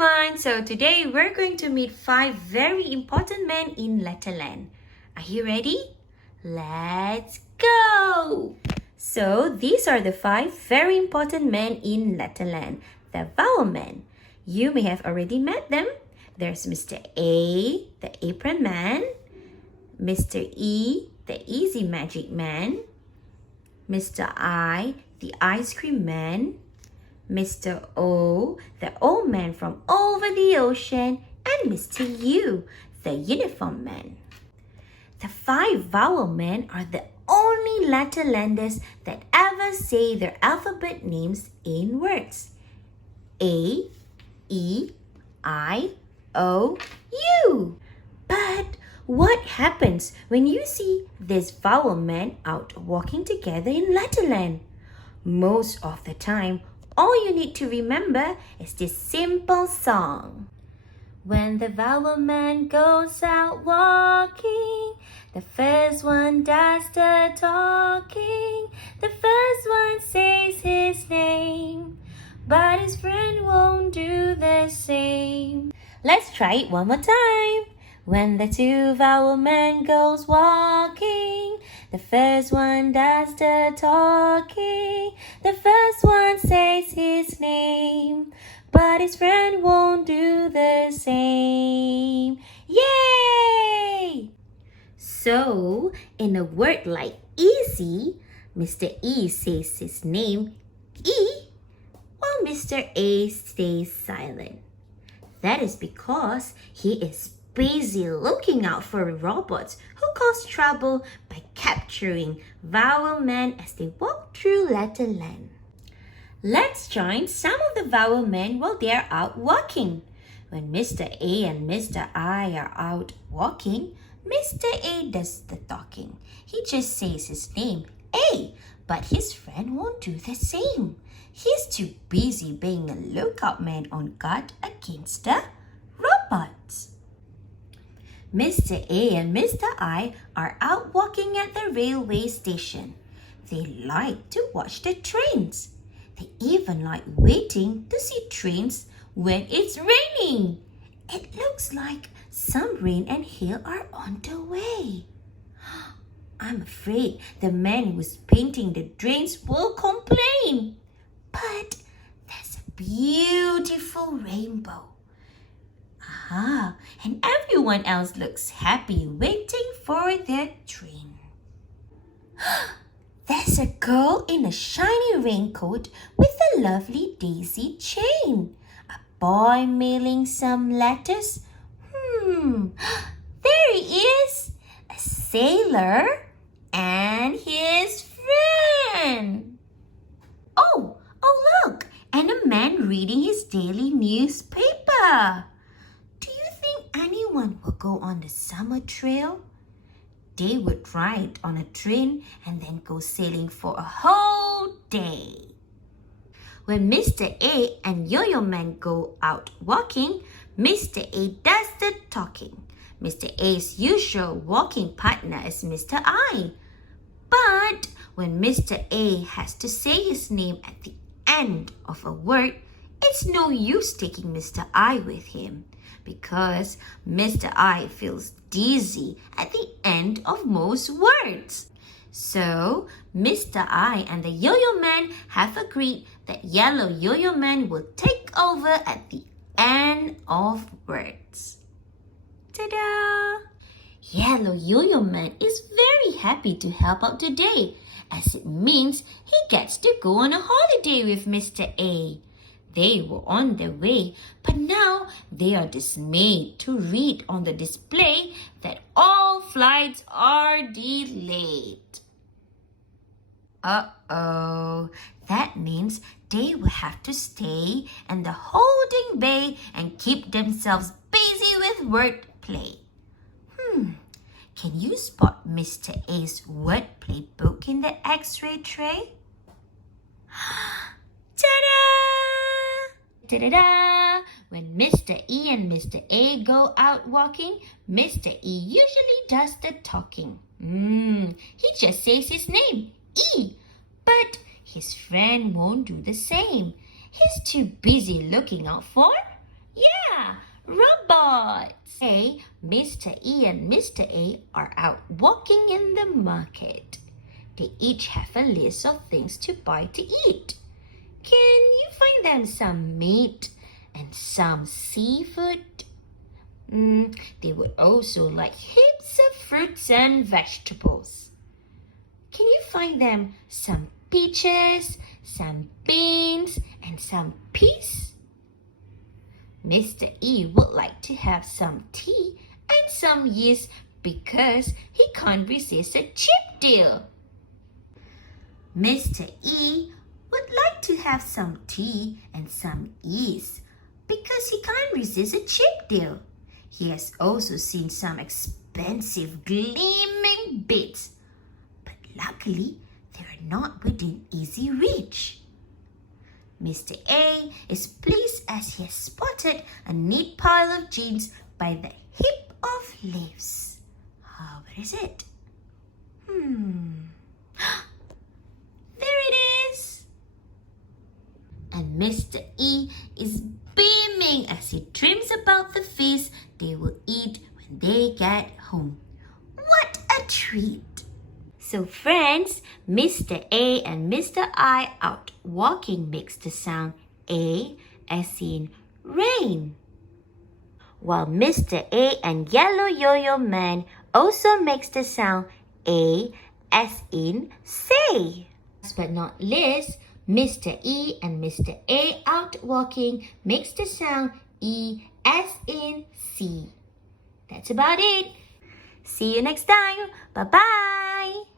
everyone! So today we're going to meet 5 very important men in Letterland. Are you ready? Let's go! So these are the 5 very important men in Letterland, the Vowel Men. You may have already met them. There's Mr. A, the apron man, Mr. E, the easy magic man, Mr. I, the ice cream man, Mr. O, the old man from over the ocean, and Mr. U, the uniform man. The 5 vowel men are the only Letterlanders that ever say their alphabet names in words. A, E, I, O, U. But what happens when you see these vowel men out walking together in Letterland? Most of the time, all you need to remember is this simple song. When the vowel man goes out walking, the first one does the talking. The first one says his name, but his friend won't do the same. Let's try it one more time. When the 2 vowel men goes walking, the first one does the talking. The first one says his name, but his friend won't do the same. Yay! So, in a word like easy, Mr. E says his name, E, while Mr. A stays silent. That is because he is busy looking out for robots who cause trouble by capturing vowel men as they walk through Letterland. Let's join some of the vowel men while they are out walking. When Mr. A and Mr. I are out walking, Mr. A does the talking. He just says his name, A, but his friend won't do the same. He's too busy being a lookout man on guard against the robots. Mr. A and Mr. I are out walking at the railway station. They like to watch the trains. They even like waiting to see trains when it's raining. It looks like some rain and hail are on the way. I'm afraid the man who's painting the drains will complain. But there's a beautiful rainbow. And everyone else looks happy waiting for their train. There's a girl in a shiny raincoat with a lovely daisy chain. A boy mailing some letters. There he is! A sailor and his friend. Oh, look! And a man reading his daily newspaper. Anyone will go on the summer trail? They would ride on a train and then go sailing for a whole day. When Mr. A and Yo-Yo Man go out walking, Mr. A does the talking. Mr. A's usual walking partner is Mr. I. But when Mr. A has to say his name at the end of a word, it's no use taking Mr. I with him, because Mr. I feels dizzy at the end of most words. So, Mr. I and the Yo-Yo Man have agreed that Yellow Yo-Yo Man will take over at the end of words. Ta-da! Yellow Yo-Yo Man is very happy to help out today, as it means he gets to go on a holiday with Mr. A. They were on their way, but now they are dismayed to read on the display that all flights are delayed. That means they will have to stay in the holding bay and keep themselves busy with wordplay. Can you spot Mr. A's wordplay book in the X-ray tray? Ta-da! When Mr. E and Mr. A go out walking, Mr. E usually does the talking. He just says his name, E, but his friend won't do the same. He's too busy looking out for, robots. Hey, Mr. E and Mr. A are out walking in the market. They each have a list of things to buy to eat. Can you find them some meat and some seafood? They would also like heaps of fruits and vegetables. Can you find them some peaches, some beans, and some peas? Mr. E would like to have some tea and some yeast because he can't resist a cheap deal. Mr. E would like to have some tea and some yeast because he can't resist a cheap deal. He has also seen some expensive gleaming bits, but luckily they are not within easy reach. Mr. A is pleased as he has spotted a neat pile of jeans by the heap of leaves. Where is it? There it is! And Mr. E is beaming as he dreams about the feast they will eat when they get home. What a treat! So friends, Mr. A and Mr. I out walking makes the sound A as in rain. While Mr. A and Yellow Yo-Yo Man also makes the sound A as in say. Last but not least, Mr. E and Mr. A out walking makes the sound E as in see. That's about it. See you next time. Bye-bye.